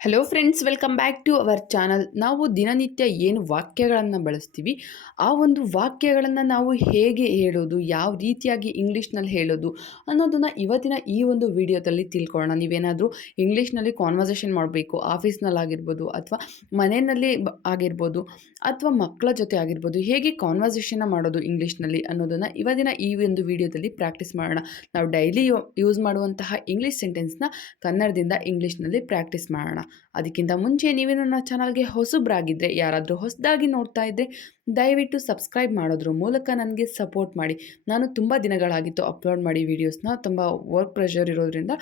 Hello friends, welcome back to our channel. ನಾವು ದಿನನಿತ್ಯ ಏನು ವಾಕ್ಯಗಳನ್ನು ಬಳಸ್ತೀವಿ, ಆ ಒಂದು ವಾಕ್ಯಗಳನ್ನು ನಾವು ಹೇಗೆ ಹೇಳೋದು, ಯಾವ ರೀತಿಯಾಗಿ ಇಂಗ್ಲೀಷ್ನಲ್ಲಿ ಹೇಳೋದು ಅನ್ನೋದನ್ನು ಇವತ್ತಿನ ಈ ಒಂದು ವಿಡಿಯೋದಲ್ಲಿ ತಿಳ್ಕೊಳ್ಳೋಣ. ನೀವೇನಾದರೂ ಇಂಗ್ಲೀಷ್ನಲ್ಲಿ ಕಾನ್ವರ್ಸೇಷನ್ ಮಾಡಬೇಕು, ಆಫೀಸ್ನಲ್ಲಾಗಿರ್ಬೋದು ಅಥವಾ ಮನೆಯಲ್ಲಿ ಆಗಿರ್ಬೋದು ಅಥವಾ ಮಕ್ಕಳ ಜೊತೆ ಆಗಿರ್ಬೋದು, ಹೇಗೆ ಕಾನ್ವರ್ಸೇಷನ್ನ ಮಾಡೋದು ಇಂಗ್ಲೀಷ್ನಲ್ಲಿ ಅನ್ನೋದನ್ನು ಇವತ್ತಿನ ಈ ಒಂದು ವಿಡಿಯೋದಲ್ಲಿ ಪ್ರಾಕ್ಟೀಸ್ ಮಾಡೋಣ. ನಾವು ಡೈಲಿ ಯೂಸ್ ಮಾಡುವಂತಹ ಇಂಗ್ಲೀಷ್ ಸೆಂಟೆನ್ಸ್ನ ಕನ್ನಡದಿಂದ ಇಂಗ್ಲೀಷ್ನಲ್ಲಿ ಪ್ರಾಕ್ಟೀಸ್ ಮಾಡೋಣ. ಅದಕ್ಕಿಂತ ಮುಂಚೆ ನೀವೇ ನನ್ನ ಚಾನಲ್ಗೆ ಹೊಸಬ್ರಾಗಿದ್ದರೆ, ಯಾರಾದರೂ ಹೊಸದಾಗಿ ನೋಡ್ತಾ ಇದ್ದರೆ ದಯವಿಟ್ಟು ಸಬ್ಸ್ಕ್ರೈಬ್ ಮಾಡೋದ್ರ ಮೂಲಕ ನನಗೆ ಸಪೋರ್ಟ್ ಮಾಡಿ. ನಾನು ತುಂಬ ದಿನಗಳಾಗಿತ್ತು ಅಪ್ಲೋಡ್ ಮಾಡಿ ವೀಡಿಯೋಸ್ನ, ತುಂಬ ವರ್ಕ್ ಪ್ರೆಷರ್ ಇರೋದ್ರಿಂದ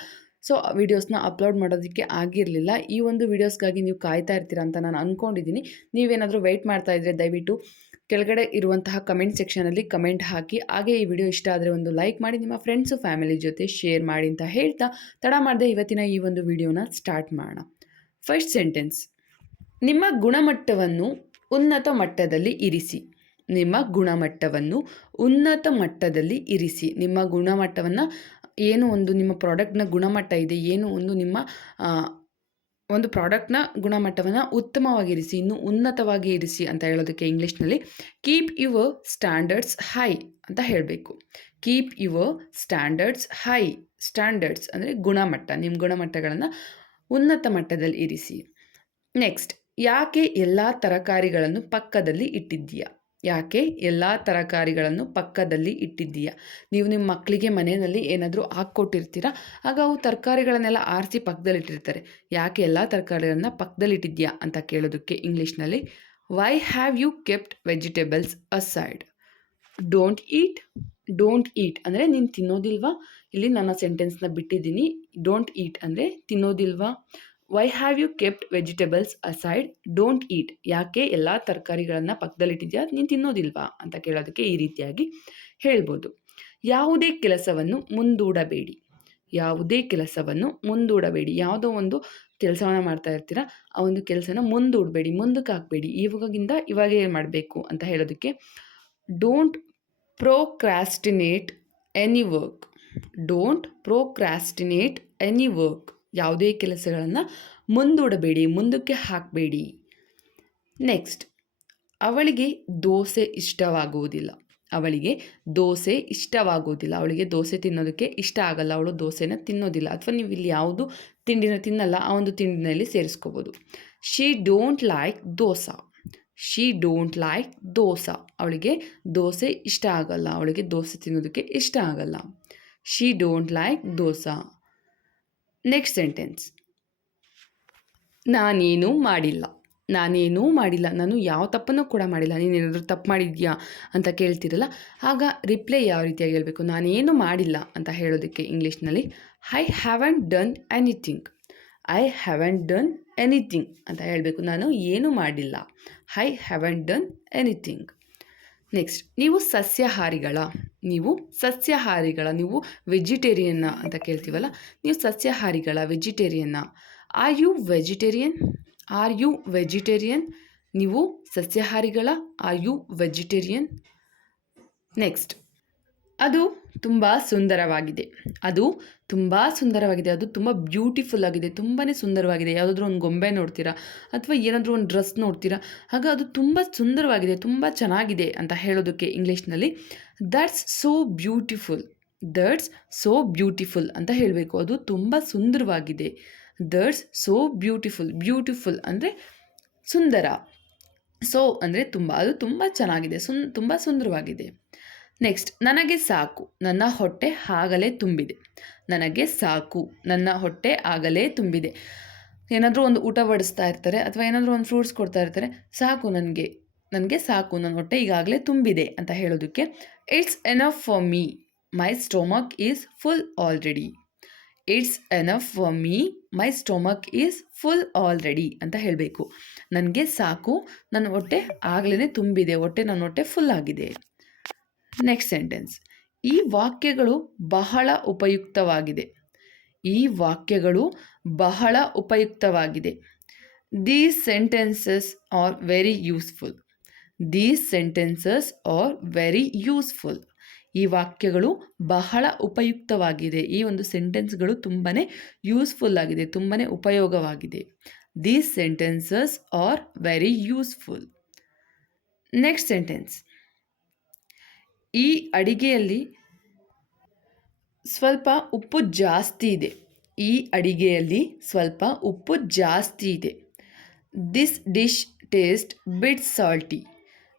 ವೀಡಿಯೋಸ್ನ ಅಪ್ಲೋಡ್ ಮಾಡೋದಕ್ಕೆ ಆಗಿರಲಿಲ್ಲ. ಈ ಒಂದು ವೀಡಿಯೋಸ್ಗಾಗಿ ನೀವು ಕಾಯ್ತಾ ಇರ್ತೀರ ಅಂತ ನಾನು ಅಂದ್ಕೊಂಡಿದ್ದೀನಿ. ನೀವೇನಾದರೂ ವೆಯ್ಟ್ ಮಾಡ್ತಾ ಇದ್ದರೆ ದಯವಿಟ್ಟು ಕೆಳಗಡೆ ಇರುವಂತಹ ಕಮೆಂಟ್ ಸೆಕ್ಷನಲ್ಲಿ ಕಮೆಂಟ್ ಹಾಕಿ, ಹಾಗೆ ಈ ವಿಡಿಯೋ ಇಷ್ಟ ಆದರೆ ಒಂದು ಲೈಕ್ ಮಾಡಿ, ನಿಮ್ಮ ಫ್ರೆಂಡ್ಸು ಫ್ಯಾಮಿಲಿ ಜೊತೆ ಶೇರ್ ಮಾಡಿ ಅಂತ ಹೇಳ್ತಾ ತಡ ಮಾಡದೆ ಇವತ್ತಿನ ಈ ಒಂದು ವಿಡಿಯೋನ ಸ್ಟಾರ್ಟ್ ಮಾಡೋಣ. ಫಸ್ಟ್ ಸೆಂಟೆನ್ಸ್: ನಿಮ್ಮ ಗುಣಮಟ್ಟವನ್ನು ಉನ್ನತ ಮಟ್ಟದಲ್ಲಿ ಇರಿಸಿ. ನಿಮ್ಮ ಗುಣಮಟ್ಟವನ್ನು ಉನ್ನತ ಮಟ್ಟದಲ್ಲಿ ಇರಿಸಿ. ನಿಮ್ಮ ಗುಣಮಟ್ಟವನ್ನು, ಏನು ಒಂದು ನಿಮ್ಮ ಪ್ರಾಡಕ್ಟ್ನ ಗುಣಮಟ್ಟ ಇದೆ, ಏನು ಒಂದು ನಿಮ್ಮ ಒಂದು ಪ್ರಾಡಕ್ಟ್ನ ಗುಣಮಟ್ಟವನ್ನು ಉತ್ತಮವಾಗಿರಿಸಿ, ಇನ್ನೂ ಉನ್ನತವಾಗಿ ಇರಿಸಿ ಅಂತ ಹೇಳೋದಕ್ಕೆ ಇಂಗ್ಲೀಷ್ನಲ್ಲಿ ಕೀಪ್ ಯುವರ್ ಸ್ಟ್ಯಾಂಡರ್ಡ್ಸ್ ಹೈ ಅಂತ ಹೇಳಬೇಕು. Keep your standards high. Standards ಅಂದರೆ ಗುಣಮಟ್ಟ. ನಿಮ್ಮ ಗುಣಮಟ್ಟಗಳನ್ನು ಉನ್ನತ ಮಟ್ಟದಲ್ಲಿ ಇರಿಸಿ. ನೆಕ್ಸ್ಟ್: ಯಾಕೆ ಎಲ್ಲ ತರಕಾರಿಗಳನ್ನು ಪಕ್ಕದಲ್ಲಿ ಇಟ್ಟಿದ್ದೀಯಾ? ಯಾಕೆ ಎಲ್ಲ ತರಕಾರಿಗಳನ್ನು ಪಕ್ಕದಲ್ಲಿ ಇಟ್ಟಿದ್ದೀಯಾ? ನೀವು ನಿಮ್ಮ ಮಕ್ಕಳಿಗೆ ಮನೆಯಲ್ಲಿ ಏನಾದರೂ ಹಾಕ್ಕೊಟ್ಟಿರ್ತೀರ, ಆಗ ಅವು ತರಕಾರಿಗಳನ್ನೆಲ್ಲ ಆರಿಸಿ ಪಕ್ಕದಲ್ಲಿ ಇಟ್ಟಿರ್ತಾರೆ. ಯಾಕೆ ಎಲ್ಲ ತರಕಾರಿಗಳನ್ನ ಪಕ್ಕದಲ್ಲಿ ಇಟ್ಟಿದ್ದೀಯಾ ಅಂತ ಕೇಳೋದಕ್ಕೆ ಇಂಗ್ಲೀಷ್ನಲ್ಲಿ why have you kept vegetables aside? Don't eat. Don't eat ಅಂದರೆ ನೀನು ತಿನ್ನೋದಿಲ್ವಾ? ಇಲ್ಲಿ ನನ್ನ ಸೆಂಟೆನ್ಸ್ನ ಬಿಟ್ಟಿದ್ದೀನಿ. ಡೋಂಟ್ ಈಟ್ ಅಂದರೆ ತಿನ್ನೋದಿಲ್ವಾ. Why have you kept vegetables aside? Don't eat. ಯಾಕೆ ಎಲ್ಲ ತರಕಾರಿಗಳನ್ನು ಪಕ್ಕದಲ್ಲಿಟ್ಟಿದ್ಯಾ, ನೀನು ತಿನ್ನೋದಿಲ್ವಾ ಅಂತ ಕೇಳೋದಕ್ಕೆ ಈ ರೀತಿಯಾಗಿ ಹೇಳ್ಬೋದು. ಯಾವುದೇ ಕೆಲಸವನ್ನು ಮುಂದೂಡಬೇಡಿ. ಯಾವುದೇ ಕೆಲಸವನ್ನು ಮುಂದೂಡಬೇಡಿ. ಯಾವುದೋ ಒಂದು ಕೆಲಸವನ್ನು ಮಾಡ್ತಾ ಇರ್ತೀರ, ಆ ಒಂದು ಕೆಲಸನ ಮುಂದೂಡಬೇಡಿ, ಮುಂದಕ್ಕೆ ಹಾಕಬೇಡಿ, ಇವಾಗಿಂದ ಇವಾಗೇ ಮಾಡಬೇಕು ಅಂತ ಹೇಳೋದಕ್ಕೆ don't procrastinate any work. Don't procrastinate any work. ಯಾವುದೇ ಕೆಲಸಗಳನ್ನು ಮುಂದೂಡಬೇಡಿ, ಮುಂದಕ್ಕೆ ಹಾಕಬೇಡಿ. ನೆಕ್ಸ್ಟ್: ಅವಳಿಗೆ ದೋಸೆ ಇಷ್ಟವಾಗುವುದಿಲ್ಲ. ಅವಳಿಗೆ ದೋಸೆ ಇಷ್ಟವಾಗುವುದಿಲ್ಲ. ಅವಳಿಗೆ ದೋಸೆ ತಿನ್ನೋದಕ್ಕೆ ಇಷ್ಟ ಆಗಲ್ಲ, ಅವಳು ದೋಸೆನ ತಿನ್ನೋದಿಲ್ಲ. ಅಥವಾ ನೀವು ಇಲ್ಲಿ ಯಾವುದು ತಿಂಡಿನ ತಿನ್ನಲ್ಲ, ಆ ಒಂದು ತಿಂಡಿನಲ್ಲಿ ಸೇರಿಸ್ಕೋಬೋದು. She don't like dosa. She don't like dosa. ಅವಳಿಗೆ ದೋಸೆ ಇಷ್ಟ ಆಗಲ್ಲ, ಅವಳಿಗೆ ದೋಸೆ ತಿನ್ನೋದಕ್ಕೆ ಇಷ್ಟ ಆಗಲ್ಲ. She don't like dosa. Next sentence: ನಾನೇನೂ ಮಾಡಿಲ್ಲ. ನಾನೇನೂ ಮಾಡಿಲ್ಲ. ನಾನು ಯಾವ ತಪ್ಪನ್ನು ಕೂಡ ಮಾಡಿಲ್ಲ. ನೀನೇನಾದರೂ ತಪ್ಪು ಮಾಡಿದ್ಯಾ ಅಂತ ಕೇಳ್ತಿರಲ್ಲ, ಆಗ ರಿಪ್ಲೈ ಯಾವ ರೀತಿಯಾಗಿ ಹೇಳಬೇಕು? ನಾನೇನು ಮಾಡಿಲ್ಲ ಅಂತ ಹೇಳೋದಕ್ಕೆ ಇಂಗ್ಲೀಷ್ನಲ್ಲಿ I haven't done anything. I haven't done anything ಅಂತ ಹೇಳಬೇಕು. ನಾನು ಏನೂ ಮಾಡಿಲ್ಲ. I haven't done anything. Next: ನೀವು ಸಸ್ಯಾಹಾರಿಗಳ. ನೀವು ಸಸ್ಯಾಹಾರಿಗಳ. ನೀವು ವೆಜಿಟೇರಿಯನ್ನ ಅಂತ ಕೇಳ್ತೀವಲ್ಲ, ನೀವು ಸಸ್ಯಾಹಾರಿಗಳ, ವೆಜಿಟೇರಿಯನ್ನ. Are you vegetarian? Are you vegetarian? ನೀವು ಸಸ್ಯಾಹಾರಿಗಳ? Are you vegetarian? ನೆಕ್ಸ್ಟ್: ಅದು ತುಂಬ ಸುಂದರವಾಗಿದೆ. ಅದು ತುಂಬ ಸುಂದರವಾಗಿದೆ. ಅದು ತುಂಬ ಬ್ಯೂಟಿಫುಲ್ ಆಗಿದೆ, ತುಂಬಾ ಸುಂದರವಾಗಿದೆ. ಯಾವುದಾದ್ರೂ ಒಂದು ಗೊಂಬೆ ನೋಡ್ತೀರಾ ಅಥವಾ ಏನಾದರೂ ಒಂದು ಡ್ರೆಸ್ ನೋಡ್ತೀರಾ, ಆಗ ಅದು ತುಂಬ ಸುಂದರವಾಗಿದೆ, ತುಂಬ ಚೆನ್ನಾಗಿದೆ ಅಂತ ಹೇಳೋದಕ್ಕೆ ಇಂಗ್ಲೀಷ್ನಲ್ಲಿ that's so beautiful. That's so beautiful ಅಂತ ಹೇಳಬೇಕು. ಅದು ತುಂಬ ಸುಂದರವಾಗಿದೆ. That's so beautiful. ಬ್ಯೂಟಿಫುಲ್ ಅಂದರೆ ಸುಂದರ. ಸೋ ಅಂದರೆ ತುಂಬ, ಅದು ತುಂಬ ಚೆನ್ನಾಗಿದೆ, ತುಂಬ ಸುಂದರವಾಗಿದೆ. ನೆಕ್ಸ್ಟ್: ನನಗೆ ಸಾಕು, ನನ್ನ ಹೊಟ್ಟೆ ಆಗಲೇ ತುಂಬಿದೆ. ನನಗೆ ಸಾಕು, ನನ್ನ ಹೊಟ್ಟೆ ಆಗಲೇ ತುಂಬಿದೆ. ಏನಾದರೂ ಒಂದು ಊಟ ಬಡಿಸ್ತಾ ಇರ್ತಾರೆ ಅಥವಾ ಏನಾದರೂ ಒಂದು ಫ್ರೂಟ್ಸ್ ಕೊಡ್ತಾ ಇರ್ತಾರೆ, ಸಾಕು ನನಗೆ ಸಾಕು, ನನ್ನ ಹೊಟ್ಟೆ ಈಗಾಗಲೇ ತುಂಬಿದೆ ಅಂತ ಹೇಳೋದಕ್ಕೆ it's enough for me, my stomach is full already. It's enough for me, my stomach is full already ಅಂತ ಹೇಳಬೇಕು. ನನಗೆ ಸಾಕು, ನನ್ನ ಹೊಟ್ಟೆ ಆಗಲೇ ತುಂಬಿದೆ, ನನ್ನ ಹೊಟ್ಟೆ ಫುಲ್ ಆಗಿದೆ. ನೆಕ್ಸ್ಟ್ ಸೆಂಟೆನ್ಸ್: ಈ ವಾಕ್ಯಗಳು ಬಹಳ ಉಪಯುಕ್ತವಾಗಿದೆ. ಈ ವಾಕ್ಯಗಳು ಬಹಳ ಉಪಯುಕ್ತವಾಗಿದೆ. These sentences are very useful. These sentences are very useful. ಈ ವಾಕ್ಯಗಳು ಬಹಳ ಉಪಯುಕ್ತವಾಗಿದೆ. ಈ ಒಂದು ಸೆಂಟೆನ್ಸ್ಗಳು ತುಂಬಾ ಯೂಸ್ಫುಲ್ ಆಗಿದೆ, ತುಂಬಾ ಉಪಯೋಗವಾಗಿದೆ. These sentences are very useful. Next sentence, ಈ ಅಡಿಗೆಯಲ್ಲಿ ಸ್ವಲ್ಪ ಉಪ್ಪು ಜಾಸ್ತಿ ಇದೆ. ಈ ಅಡಿಗೆಯಲ್ಲಿ ಸ್ವಲ್ಪ ಉಪ್ಪು ಜಾಸ್ತಿ ಇದೆ. This dish taste bit salty.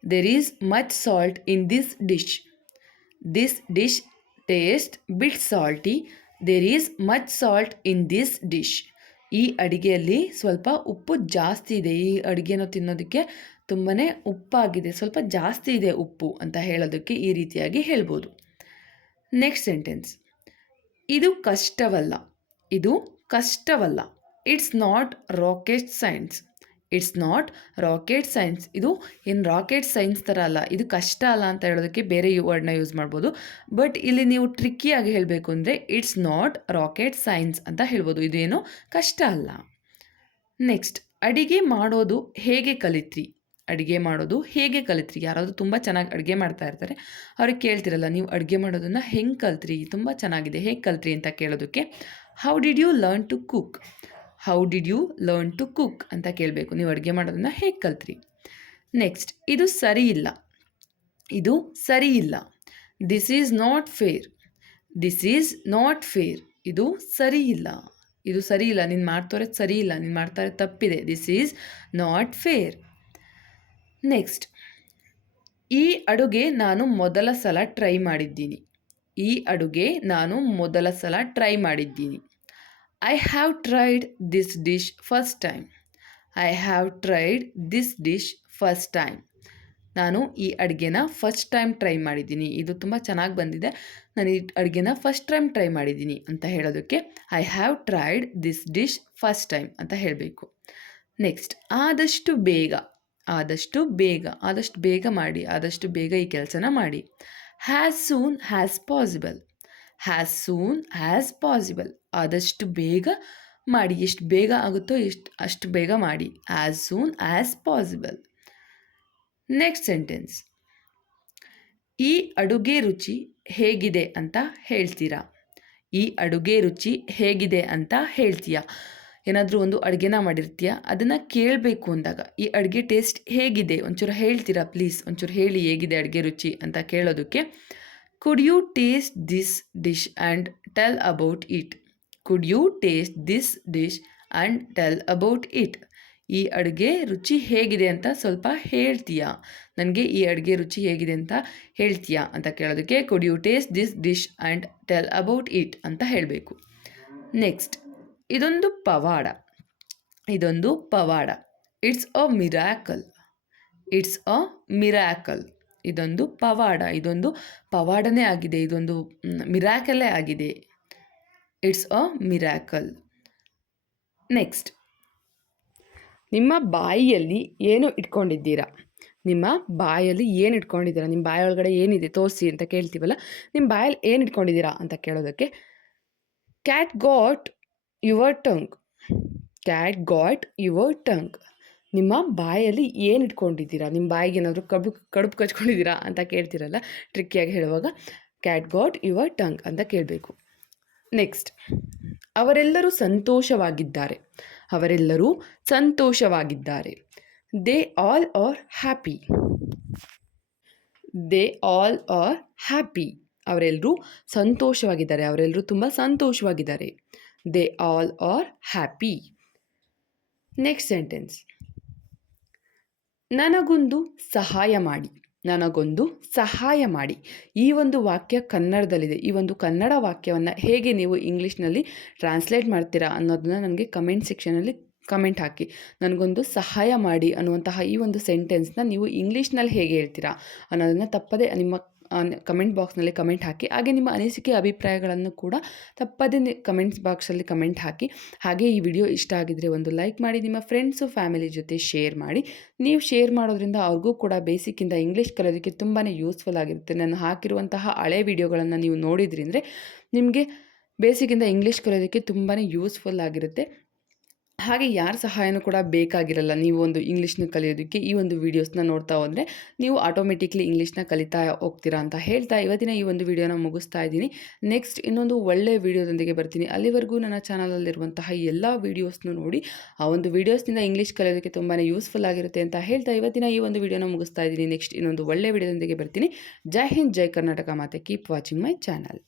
There is much salt in this dish. This dish taste bit salty. There is much salt in this dish. ಈ ಅಡಿಗೆಯಲ್ಲಿ ಸ್ವಲ್ಪ ಉಪ್ಪು ಜಾಸ್ತಿ ಇದೆ. ಈ ಅಡುಗೆನ ತಿನ್ನೋದಕ್ಕೆ ತುಂಬಾ ಉಪ್ಪಾಗಿದೆ, ಸ್ವಲ್ಪ ಜಾಸ್ತಿ ಇದೆ ಉಪ್ಪು ಅಂತ ಹೇಳೋದಕ್ಕೆ ಈ ರೀತಿಯಾಗಿ ಹೇಳ್ಬೋದು. ನೆಕ್ಸ್ಟ್ ಸೆಂಟೆನ್ಸ್, ಇದು ಕಷ್ಟವಲ್ಲ. ಇದು ಕಷ್ಟವಲ್ಲ. It's not rocket science. It's not rocket science. ಇದು ಏನು ರಾಕೆಟ್ ಸೈನ್ಸ್ ಥರ ಅಲ್ಲ, ಇದು ಕಷ್ಟ ಅಲ್ಲ ಅಂತ ಹೇಳೋದಕ್ಕೆ ಬೇರೆ ವರ್ಡ್ನ ಯೂಸ್ ಮಾಡ್ಬೋದು. ಬಟ್ ಇಲ್ಲಿ ನೀವು ಟ್ರಿಕ್ಕಿಯಾಗಿ ಹೇಳಬೇಕು ಅಂದರೆ ಇಟ್ಸ್ ನಾಟ್ ರಾಕೆಟ್ ಸೈನ್ಸ್ ಅಂತ ಹೇಳ್ಬೋದು. ಇದು ಏನು ಕಷ್ಟ ಅಲ್ಲ. ನೆಕ್ಸ್ಟ್, ಅಡಿಗೆ ಮಾಡೋದು ಹೇಗೆ ಕಲಿತ್ರಿ. ಅಡುಗೆ ಮಾಡೋದು ಹೇಗೆ ಕಲಿತ್ರಿ. ಯಾರಾದರೂ ತುಂಬ ಚೆನ್ನಾಗಿ ಅಡುಗೆ ಮಾಡ್ತಾ ಇರ್ತಾರೆ, ಅವ್ರಿಗೆ ಕೇಳ್ತಿರಲ್ಲ, ನೀವು ಅಡುಗೆ ಮಾಡೋದನ್ನು ಹೆಂಗೆ ಕಲ್ತ್ರಿ, ತುಂಬ ಚೆನ್ನಾಗಿದೆ, ಹೇಗೆ ಕಲ್ತ್ರಿ ಅಂತ ಕೇಳೋದಕ್ಕೆ how did you learn to cook. How did you learn to cook ಅಂತ ಕೇಳಬೇಕು. ನೀವು ಅಡುಗೆ ಮಾಡೋದನ್ನು ಹೇಗೆ ಕಲ್ತ್ರಿ. ನೆಕ್ಸ್ಟ್, ಇದು ಸರಿ ಇಲ್ಲ. ಇದು ಸರಿ ಇಲ್ಲ. This is not fair. This is not fair. ಇದು ಸರಿ ಇಲ್ಲ. ಇದು ಸರಿ ಇಲ್ಲ, ನೀನು ಮಾಡ್ತಾ ಇರೋದು ಸರಿ ಇಲ್ಲ, ನೀನು ಮಾಡ್ತಾ ಇರೋದು ತಪ್ಪಿದೆ. This is not fair. Next, ಈ ಅಡುಗೆ ನಾನು ಮೊದಲ ಸಲ ಟ್ರೈ ಮಾಡಿದ್ದೀನಿ. ಈ ಅಡುಗೆ ನಾನು ಮೊದಲ ಸಲ ಟ್ರೈ ಮಾಡಿದ್ದೀನಿ. I have tried this dish first time. I have tried this dish first time. ನಾನು ಈ ಅಡುಗೆನ ಫಸ್ಟ್ ಟೈಮ್ ಟ್ರೈ ಮಾಡಿದ್ದೀನಿ. ಇದು ತುಂಬ ಚೆನ್ನಾಗಿ ಬಂದಿದೆ, ನಾನು ಈ ಅಡುಗೆನ ಫಸ್ಟ್ ಟೈಮ್ ಟ್ರೈ ಮಾಡಿದ್ದೀನಿ ಅಂತ ಹೇಳೋದಕ್ಕೆ I have tried this dish first time ಅಂತ ಹೇಳಬೇಕು. ನೆಕ್ಸ್ಟ್, ಆದಷ್ಟು ಬೇಗ. ಆದಷ್ಟು ಬೇಗ. ಆದಷ್ಟು ಬೇಗ ಮಾಡಿ, ಆದಷ್ಟು ಬೇಗ ಈ ಕೆಲಸನ ಮಾಡಿ. Has soon has possible. Has soon has possible. ಆದಷ್ಟು ಬೇಗ ಮಾಡಿ, ಎಷ್ಟು ಬೇಗ ಆಗುತ್ತೋ ಅಷ್ಟು ಬೇಗ ಮಾಡಿ. As soon as possible. Next sentence, ಈ ಅಡುಗೆ ರುಚಿ ಹೇಗಿದೆ ಅಂತ ಹೇಳ್ತೀರಾ. ಈ ಅಡುಗೆ ರುಚಿ ಹೇಗಿದೆ ಅಂತ ಹೇಳ್ತೀಯಾ. ಏನಾದರೂ ಒಂದು ಅಡುಗೆನ ಮಾಡಿರ್ತೀಯ, ಅದನ್ನು ಕೇಳಬೇಕು ಅಂದಾಗ ಈ ಅಡುಗೆ ಟೇಸ್ಟ್ ಹೇಗಿದೆ ಒಂಚೂರು ಹೇಳ್ತೀರಾ ಪ್ಲೀಸ್, ಒಂಚೂರು ಹೇಳಿ ಹೇಗಿದೆ ಅಡುಗೆ ರುಚಿ ಅಂತ ಕೇಳೋದಕ್ಕೆ could you taste this dish and tell about it. Could you taste this dish and tell about it. ಈ ಅಡುಗೆ ರುಚಿ ಹೇಗಿದೆ ಅಂತ ಸ್ವಲ್ಪ ಹೇಳ್ತೀಯಾ, ನನಗೆ ಈ ಅಡುಗೆ ರುಚಿ ಹೇಗಿದೆ ಅಂತ ಹೇಳ್ತೀಯಾ ಅಂತ ಕೇಳೋದಕ್ಕೆ could you taste this dish and tell about it ಅಂತ ಹೇಳಬೇಕು. ನೆಕ್ಸ್ಟ್, ಇದೊಂದು ಪವಾಡ. ಇದೊಂದು ಪವಾಡ. It's a miracle. It's a miracle. ಇದೊಂದು ಪವಾಡ. ಇದೊಂದು ಪವಾಡನೇ ಆಗಿದೆ, ಇದೊಂದು ಮಿರಾಕಲ್ಲೇ ಆಗಿದೆ. It's a miracle. ನೆಕ್ಸ್ಟ್, ನಿಮ್ಮ ಬಾಯಿಯಲ್ಲಿ ಏನು ಇಟ್ಕೊಂಡಿದ್ದೀರಾ. ನಿಮ್ಮ ಬಾಯಲ್ಲಿ ಏನು ಇಟ್ಕೊಂಡಿದ್ದೀರಾ, ನಿಮ್ಮ ಬಾಯಿ ಒಳಗಡೆ ಏನಿದೆ ತೋರಿಸಿ ಅಂತ ಕೇಳ್ತೀವಲ್ಲ, ನಿಮ್ಮ ಬಾಯಲ್ಲಿ ಏನು ಇಟ್ಕೊಂಡಿದ್ದೀರಾ ಅಂತ ಕೇಳೋದಕ್ಕೆ cat got your tongue. Cat got your tongue. ನಿಮ್ಮ ಬಾಯಲ್ಲಿ ಏನು ಇಟ್ಕೊಂಡಿದ್ದೀರಾ, ನಿಮ್ಮ ಬಾಯಿಗೆ ಏನಾದರೂ ಕಡುಬು ಕಚ್ಕೊಂಡಿದ್ದೀರಾ ಅಂತ ಕೇಳ್ತಿರಲ್ಲ, ಟ್ರಿಕ್ಕಿಯಾಗಿ ಹೇಳುವಾಗ ಕ್ಯಾಟ್ ಗಾಟ್ ಯುವರ್ ಟಂಗ್ ಅಂತ ಕೇಳಬೇಕು. ನೆಕ್ಸ್ಟ್, ಅವರೆಲ್ಲರೂ ಸಂತೋಷವಾಗಿದ್ದಾರೆ. ಅವರೆಲ್ಲರೂ ಸಂತೋಷವಾಗಿದ್ದಾರೆ. They all are happy. They all are happy. ಅವರೆಲ್ಲರೂ ಸಂತೋಷವಾಗಿದ್ದಾರೆ, ಅವರೆಲ್ಲರೂ ತುಂಬ ಸಂತೋಷವಾಗಿದ್ದಾರೆ. They all are happy. Next sentence, ನನಗೊಂದು ಸಹಾಯ ಮಾಡಿ. ನನಗೊಂದು ಸಹಾಯ ಮಾಡಿ. ಈ ಒಂದು ವಾಕ್ಯ ಕನ್ನಡದಲ್ಲಿದೆ. ಈ ಒಂದು ಕನ್ನಡ ವಾಕ್ಯವನ್ನು ಹೇಗೆ ನೀವು ಇಂಗ್ಲೀಷ್ನಲ್ಲಿ ಟ್ರಾನ್ಸ್ಲೇಟ್ ಮಾಡ್ತೀರಾ ಅನ್ನೋದನ್ನ ನನಗೆ ಕಮೆಂಟ್ ಸೆಕ್ಷನಲ್ಲಿ ಕಮೆಂಟ್ ಹಾಕಿ. ನನಗೊಂದು ಸಹಾಯ ಮಾಡಿ ಅನ್ನುವಂತಹ ಈ ಒಂದು ಸೆಂಟೆನ್ಸ್ನ ನೀವು ಇಂಗ್ಲೀಷ್ನಲ್ಲಿ ಹೇಗೆ ಹೇಳ್ತೀರಾ ಅನ್ನೋದನ್ನು ತಪ್ಪದೇ ನಿಮ್ಮ ಕಮೆಂಟ್ ಬಾಕ್ಸ್ನಲ್ಲಿ ಕಮೆಂಟ್ ಹಾಕಿ. ಹಾಗೆ ನಿಮ್ಮ ಅನಿಸಿಕೆ ಅಭಿಪ್ರಾಯಗಳನ್ನು ಕೂಡ ತಪ್ಪದೇ ಕಮೆಂಟ್ಸ್ ಬಾಕ್ಸಲ್ಲಿ ಕಮೆಂಟ್ ಹಾಕಿ. ಹಾಗೆ ಈ ವಿಡಿಯೋ ಇಷ್ಟ ಆಗಿದ್ದರೆ ಒಂದು ಲೈಕ್ ಮಾಡಿ, ನಿಮ್ಮ ಫ್ರೆಂಡ್ಸು ಫ್ಯಾಮಿಲಿ ಜೊತೆ ಶೇರ್ ಮಾಡಿ. ನೀವು ಶೇರ್ ಮಾಡೋದ್ರಿಂದ ಅವ್ರಿಗೂ ಕೂಡ ಬೇಸಿಕ್ಕಿಂದ ಇಂಗ್ಲೀಷ್ ಕಲಿಯೋದಕ್ಕೆ ತುಂಬಾ ಯೂಸ್ಫುಲ್ ಆಗಿರುತ್ತೆ. ನಾನು ಹಾಕಿರುವಂತಹ ಹಳೆ ವಿಡಿಯೋಗಳನ್ನು ನೀವು ನೋಡಿದ್ರಿ ಅಂದರೆ ನಿಮಗೆ ಬೇಸಿಕ್ಕಿಂದ ಇಂಗ್ಲೀಷ್ ಕಲಿಯೋದಕ್ಕೆ ತುಂಬಾ ಯೂಸ್ಫುಲ್ ಆಗಿರುತ್ತೆ. ಹಾಗೆ ಯಾರ ಸಹಾಯನೂ ಕೂಡ ಬೇಕಾಗಿರಲ್ಲ. ನೀವು ಒಂದು ಇಂಗ್ಲೀಷ್‌ನ ಕಲಿಯೋದಕ್ಕೆ ಈ ಒಂದು ವೀಡಿಯೋಸ್‌ನ ನೋಡ್ತಾ ಹೋದ್ರೆ, ನೀವು ಆಟೋಮೆಟಿಕ್ಲಿ ಇಂಗ್ಲೀಷ್‌ನ ಕಲಿತಾ ಹೋಗ್ತೀರಾ ಅಂತ ಹೇಳ್ತಾ ಇವತ್ತಿನ ಈ ಒಂದು ವೀಡಿಯೋನ ಮುಗಿಸ್ತಾ ಇದ್ದೀನಿ. ನೆಕ್ಸ್ಟ್ ಇನ್ನೊಂದು ಒಳ್ಳೆ ವೀಡಿಯೋದೊಂದಿಗೆ ಬರ್ತೀನಿ. ಅಲ್ಲಿವರೆಗೂ ನನ್ನ ಚಾನಲಲ್ಲಿರುವಂತಹ ಎಲ್ಲ ವೀಡಿಯೋಸ್‌ನು ನೋಡಿ, ಆ ಒಂದು ವೀಡಿಯೋಸ್‌ನಿಂದ ಇಂಗ್ಲೀಷ್ ಕಲಿಯೋದಕ್ಕೆ ತುಂಬಾ ಯೂಸ್‌ಫುಲ್ ಆಗಿರುತ್ತೆ ಅಂತ ಹೇಳ್ತಾ ಇವತ್ತಿನ ಈ ಒಂದು ವೀಡಿಯೋನ ಮುಗಿಸ್ತಾ ಇದ್ದೀನಿ. ನೆಕ್ಸ್ಟ್ ಇನ್ನೊಂದು ಒಳ್ಳೆ ವೀಡಿಯೋದೊಂದಿಗೆ ಬರ್ತೀನಿ. ಜೈ ಹಿಂದ್, ಜೈ ಕರ್ನಾಟಕ ಮಾತೆ. Keep watching my channel.